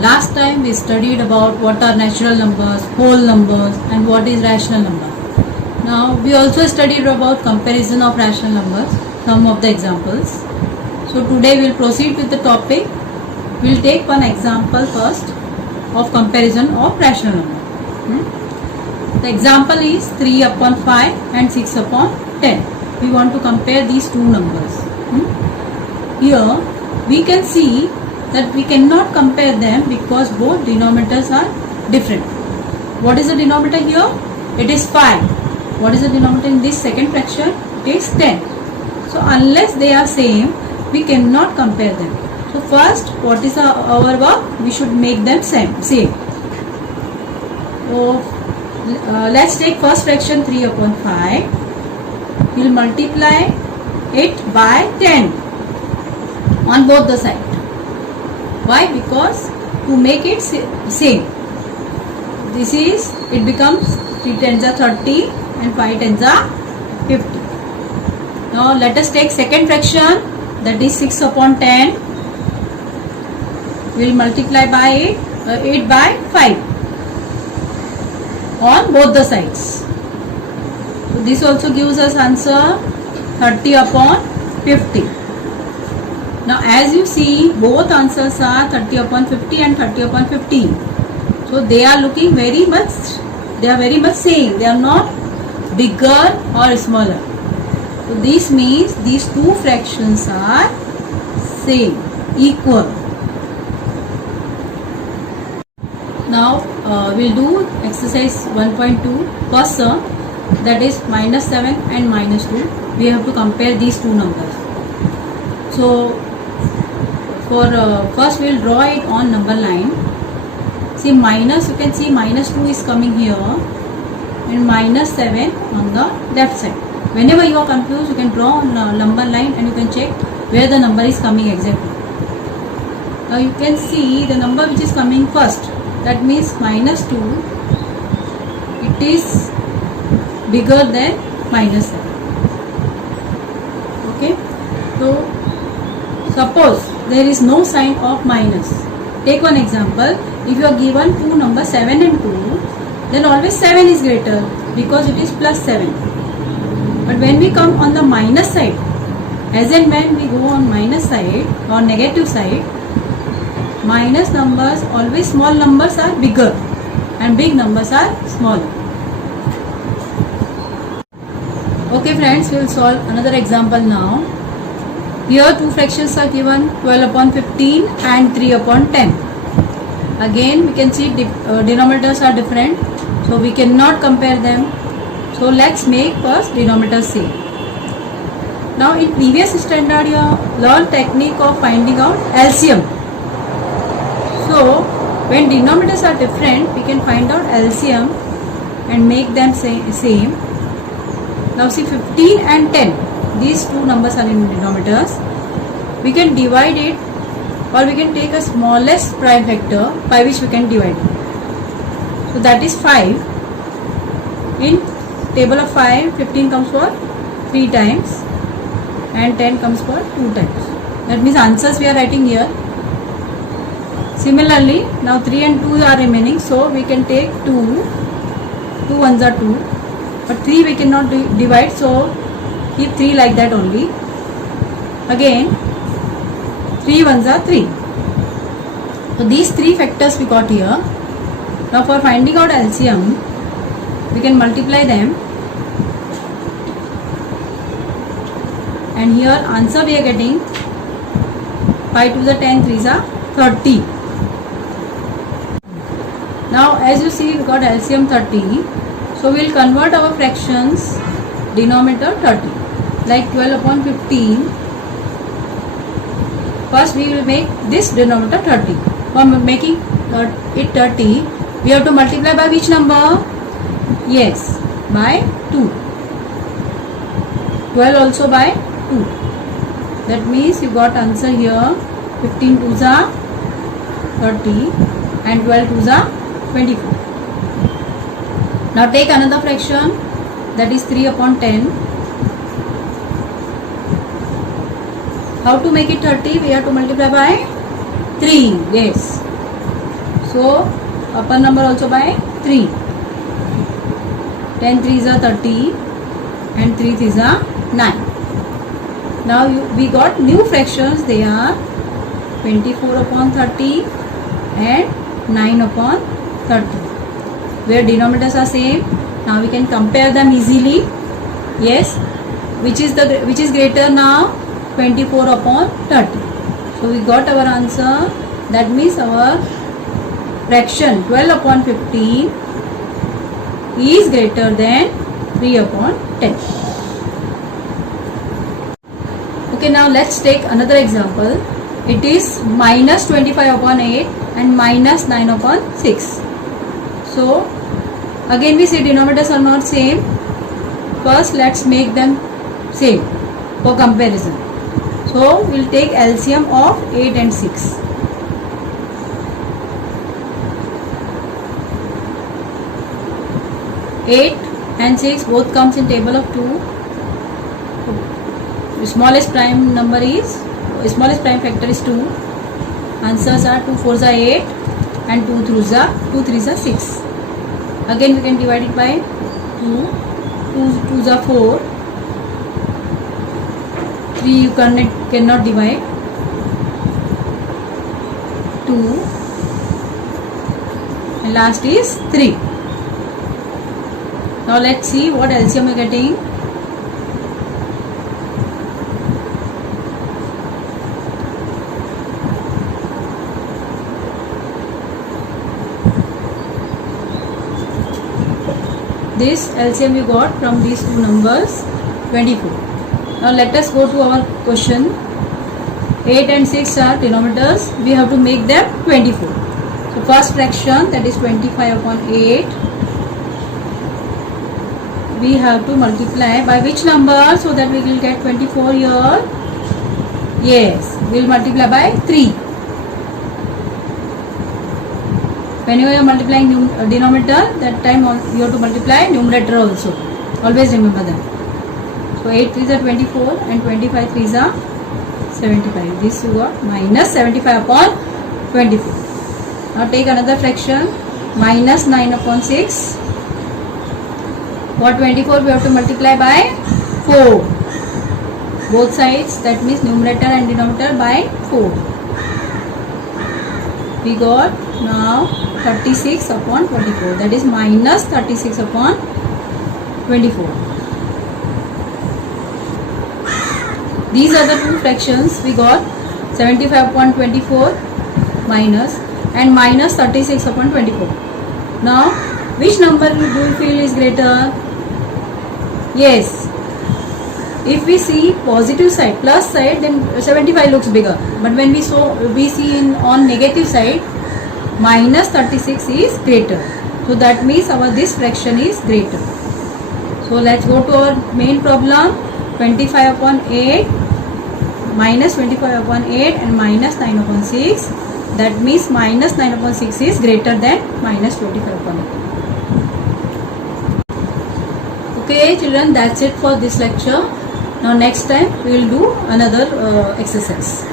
Last time we studied about what are natural numbers, whole numbers, and what is rational number. Now we also studied about comparison of rational numbers, some of the examples. So today we will proceed with the topic. We will take one example first of comparison of rational number. The example is 3 upon 5 and 6 upon 10. We want to compare these two numbers. Here we can see that we cannot compare them because both denominators are different. What is the denominator here? It is 5. What is the denominator in this second fraction? It is 10. So unless they are same, we cannot compare them. So first, what is our work? We should make them same. So let's take first fraction 3 upon 5. We will multiply it by 10 on both the sides. Why? Because to make it same, this is, it becomes 3 tens are 30 and 5 tens are 50. Now let us take second fraction, that is 6 upon 10. We will multiply by 8 by 5 on both the sides. So this also gives us answer 30 upon 50. Now as you see, both answers are 30 upon 50 and 30 upon 15. So they are looking very much same. They are not bigger or smaller. So this means these two fractions are same, equal. Now we'll do exercise 1.2 first term, that is -7 and -2. We have to compare these two numbers. So for first we will draw it on number line. See minus, you can see -2 is coming here and -7 on the left side. Whenever you are confused, you can draw on number line and you can check where the number is coming exactly. Now you can see the number which is coming first, that means -2, it is bigger than -7. Okay, so suppose there is no sign of minus. Take one example. If you are given two numbers 7 and 2, then always 7 is greater because it is +7. But when we come on the minus side, as and when we go on minus side or negative side, minus numbers, always small numbers are bigger and big numbers are smaller. Okay friends, we will solve another example now. Here two fractions are given, 12 upon 15 and 3 upon 10. Again we can see denominators are different, so we cannot compare them. So let's make first denominator same. Now in previous standard you learned technique of finding out LCM. So when denominators are different, we can find out LCM and make them same. Now see 15 and 10. These two numbers are in denominators. We can divide it, or we can take a smallest prime factor by which we can divide it. So that is 5. In table of 5, 15 comes for 3 times and 10 comes for 2 times. That means answers we are writing here. Similarly, now 3 and 2 are remaining, so we can take 2. 2 ones are 2, but 3 we cannot divide, so keep 3 like that only. Again 3 ones are 3. So these 3 factors we got here. Now for finding out LCM, we can multiply them, and here answer we are getting 5 to the 10, 3s are 30. Now as you see, we got LCM 30. So we will convert our fractions denominator 30, like 12 upon 15. First we will make this denominator 30. For making it 30, we have to multiply by which number? Yes, by 2. 12 also by 2. That means you got answer here 15 2s are 30 and 12 2s are 24. Now take another fraction, that is 3 upon 10. How to make it 30? We have to multiply by 3. Yes. So upper number also by 3. 10 3s are 30 and 3 3s are 9. Now we got new fractions. They are 24 upon 30 and 9 upon 30. Where denominators are same. Now we can compare them easily. Yes. Which is greater now? 24 upon 30. So we got our answer. That means our fraction 12 upon 15 is greater than 3 upon 10. Okay, now let's take another example. It is minus 25 upon 8 and minus 9 upon 6. So again we see denominators are not same. First let's make them same for comparison. So we'll take LCM of 8 and 6. 8 and 6 both comes in table of 2. Smallest prime factor is 2. Answers are 2 4s are 8 and 2 3s are 6. Again we can divide it by 2. 2 2s are 4. 3 you cannot divide. 2 and last is 3. Now let's see what LCM we are getting. This LCM we got from these two numbers 24. Now let us go to our question. 8 and 6 are denominators. We have to make them 24. So first fraction, that is 25 upon 8. We have to multiply by which number so that we will get 24 here? Yes, we will multiply by 3. Whenever you are multiplying denominator, that time you have to multiply numerator also. Always remember that. So 8 3s are 24 and 25 3s are 75. This you got minus 75 upon 24. Now take another fraction, minus 9 upon 6. For 24 we have to multiply by 4. Both sides, that means numerator and denominator by 4. We got now 36 upon 24. That is minus 36 upon 24. These are the two fractions we got. 75 upon 24 minus and minus 36 upon 24. Now which number do you feel is greater? Yes, if we see positive side, plus side, then 75 looks bigger. But when we see on negative side, minus 36 is greater. So that means this fraction is greater. So let's go to our main problem. 25 upon 8 minus 25 upon 8 and minus 9 upon 6. That means minus 9 upon 6 is greater than minus 25 upon 8. Okay children, that's it for this lecture. Now next time we will do another exercise.